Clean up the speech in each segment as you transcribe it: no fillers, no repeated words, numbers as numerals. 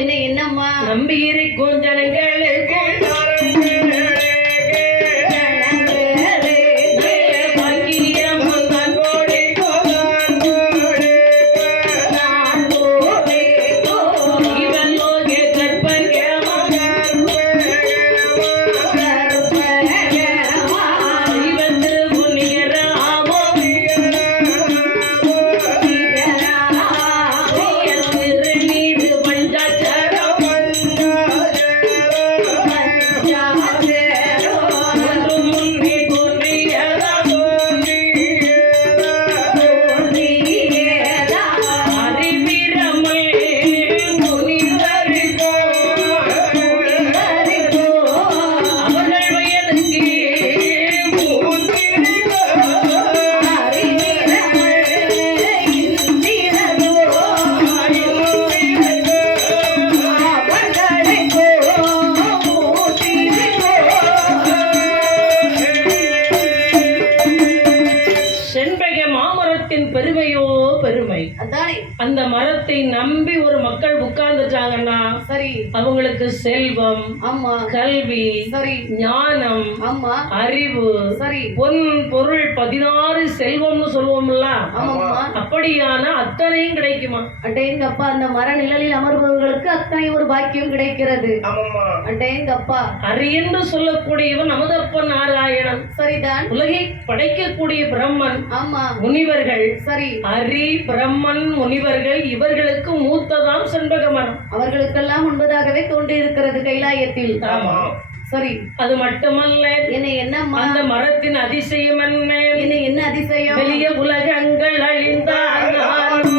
என்ன என்னம்மா நம்பி இருக்கும் ஜனங்களுக்கு பெருமையோ பெருமை. அந்த மரத்தை நம்பி ஒரு மக்கள் உட்கார்ந்துட்டாங்கன்னா சரி, அவங்களுக்கு செல்வம், கல்வி, சரி, ஞானம், அறிவு, சரி, பொன் பொருள் 16 செல்வம்னு சொல்லுவோம்ல, அப்படியான அத்தனையும் கிடைக்குமா? அடேங்கப்பா, அந்த மர நிழலில் அமர்பவர்களுக்கு அத்தனை ஒரு பாக்கியம் கிடைக்கிறது. அடேங்கப்பா, அரியென்று சொல்லக்கூடியவன் அமுதப்பன் நாராயணன். சரிதான். உலகை படைக்கக்கூடிய பிரம்மன், முனிவர்கள், சரி, அரி பிரம்மன் முனிவர்கள், இவர்களுக்கு மூத்ததாம் செண்பக மரம். அவர்களுக்கெல்லாம் முன்பதாகவே தோன்றி இருக்கிறது கைலாயத்தில். சரி, அது மட்டுமல்ல, என்ன அந்த மரத்தின் அதிசயம் என்ன அதிசயம்? வெளிய உலகங்கள் அழிந்தாலும்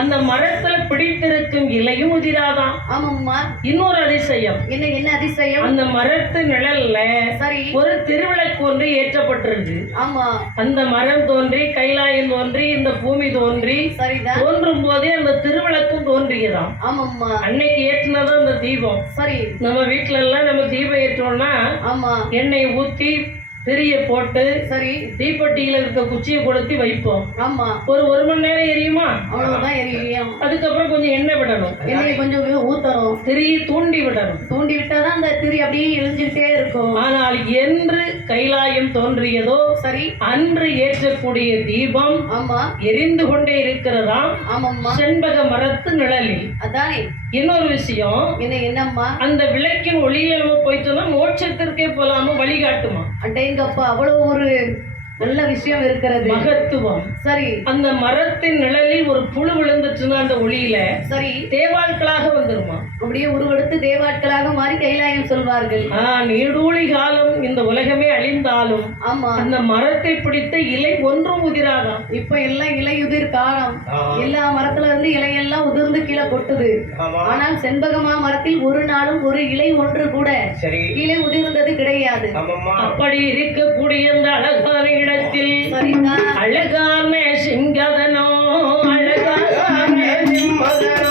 அந்த மரத்துல பிடித்திருக்கும் இலையும் உதிராதான். ஆமாம்மா. இன்னொரு அதிசயம் என்ன அதிசயம்? அந்த மரத்து நிழல்ல சரி ஒரு திருவிளக்கு ஒன்று ஏற்றப்பட்டிருக்கு. ஆமா. அந்த மரம் தோன்றி, கைலாயம் தோன்றி, இந்த பூமி தோன்றி, சரிதான், தோன்றும் போதே அந்த திருவிளக்கும் தோன்றியதாம். ஆமாம்மா. அன்னைக்கு ஏற்றினதான் அந்த தீபம். சரி, நம்ம வீட்டுல எல்லாம் நம்ம தீபம் ஏற்றோம்னா ஆமா எண்ணெய் ஊத்தி திரிய போட்டு சரி தீப்பெட்டியில இருக்க குச்சியை கொளுத்தி வைப்போம். ஆமா. ஒரு மணி நேரம் எரியுமா? அவ்வளவுதான் எரியும். அதுக்கப்புறம் கொஞ்சம் எண்ணெய் விடணும், எண்ணெய் கொஞ்சம் ஊத்தணும், திரியை தூண்டி விடணும். தூண்டி விட்டாதான் அந்த திரி அப்படியே எரிஞ்சுக்கிட்டே இருக்கும். ஆனால் என்று கைலாயம் தோன்றியதோ சரி அன்று ஏற்றக்கூடிய தீபம் ஆமா எரிந்து கொண்டே இருக்கிறதாம். ஆமாம்மா. செண்பக மரத்து நிழலில். அதானே. இன்னொரு விஷயம் என்னம்மா? அந்த விளக்கின் ஒளியில நம்ம போயிட்டோம்னா மோட்சத்திற்கே போலாம வழிகாட்டுமா? அடேங்கப்பா, அவ்வளவு ஒரு நல்ல விஷயம் இருக்கிறது, மகத்துவம். சரி, அந்த மரத்தின் நிழலில் ஒரு புழு விழுந்துச்சுன்னா அந்த ஒளியில சரி தேவாட்களாக வந்துருமா? அப்படியே உருவெடுத்து தேவாட்களாக மாறி கைலாயம் சொல்வார்கள். நீடூழி காலம் இந்த உலகமே அழிந்தாலும் ஆமா அந்த மரத்தை பிடித்த இலை ஒன்றும் உதிராதாம். இப்ப எல்லாம் இலை உதிர் காலம், எல்லா மரத்துல இருந்து இலையெல்லாம் உதிர்ந்து கீழே கொட்டுது. ஆனால் செண்பகமா மரத்தில் ஒரு நாளும் ஒரு இலை ஒன்று கூட கீழே உதிர்ந்தது கிடையாது. அப்படி இருக்கக்கூடிய அந்த அழகான இடத்தில் அழகான சிங்கதனோ அழகான சிம்மதனோ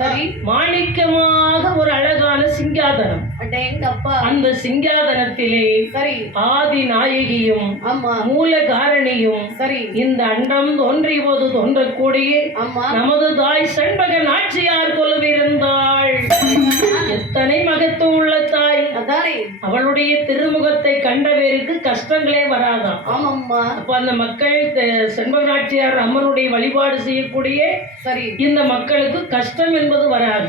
சரி மாணிக்கமாக ஒரு அழகான சிங்காதனம். அந்த சிங்காதனத்திலே சரி ஆதி நாயகியும் மூல காரணியும் சரி இந்த அண்டம் தோன்றிய போது தோன்றக்கூடிய நமது தாய் செண்பக நாச்சியார் கொலுவிருந்தாள். எத்தனை மகத்துவம் உள்ள தாய்! அவளுடைய திருமுகத்தை கண்டவருக்கு கஷ்டங்களே வராதாம். அப்ப அந்த மக்கள் செண்பக நாச்சியார் அம்மனுடைய வழிபாடு செய்யக்கூடிய சரி இந்த மக்களுக்கு கஷ்டம் என்பது வராது.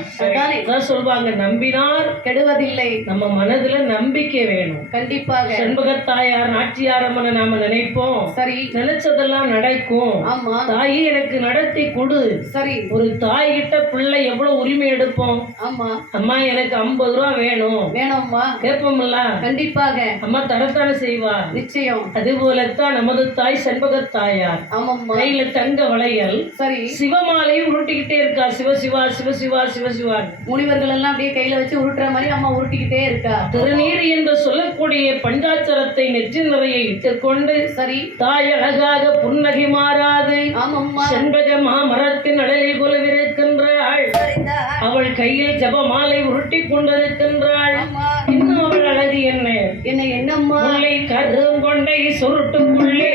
சொல்வாங்க, நம்பினார் கெடுவதில்லை. நம்ம மனதுல நம்பிக்கை வேணும். கண்டிப்பாக செண்பக தாயார் நாச்சியார் அம்மனை நாம நினைப்போம். சரி நினைச்சதெல்லாம் நடக்கும். ஆமா தாயி எனக்கு நடத்தி கொடு. சரி ஒரு தாய் கிட்ட பிள்ளை எவ்வளவு உரிமை எடுப்போம். ஆமா அம்மா எனக்கு 50 ரூபா வேணும் வேணும்மா கேட்போம்ல. கண்டிப்பாக அம்மா தரத்தானே செய்வா. நிச்சயம். அது போலத்தான் நமது தாய் செண்பக தாயார். ஆமாம்மா கையில தங்க வளையல் சரி சிவமாலையும் உருட்டிக்கிட்டே இருக்கா. சிவசிவா சிவசிவா சிவசிவா முனிவர்கள் எல்லாம் அப்படியே கையில வச்சு உருட்டுற மாதிரி அம்மா உருட்டிக்கிட்டே இருக்கா. திருநீர் என்று சொல்லக்கூடிய பஞ்சாட்சரத்தை நெற்றி நிறைய இட்டுக்கொண்டு சரி தாய் அழகாக புன்னகை மாறாது ஆமாம்மா செண்பக மாமரத்தின் அடலில் கொலுவிருக்கின்றாள். அவள் கையில் ஜபமாலை உருட்டி கொண்டிருக்கின்றாள். இன்னும் அவள் அழகு என்ன என்னம்மா கருங்கொண்டை சுருட்டுக்குள்ளே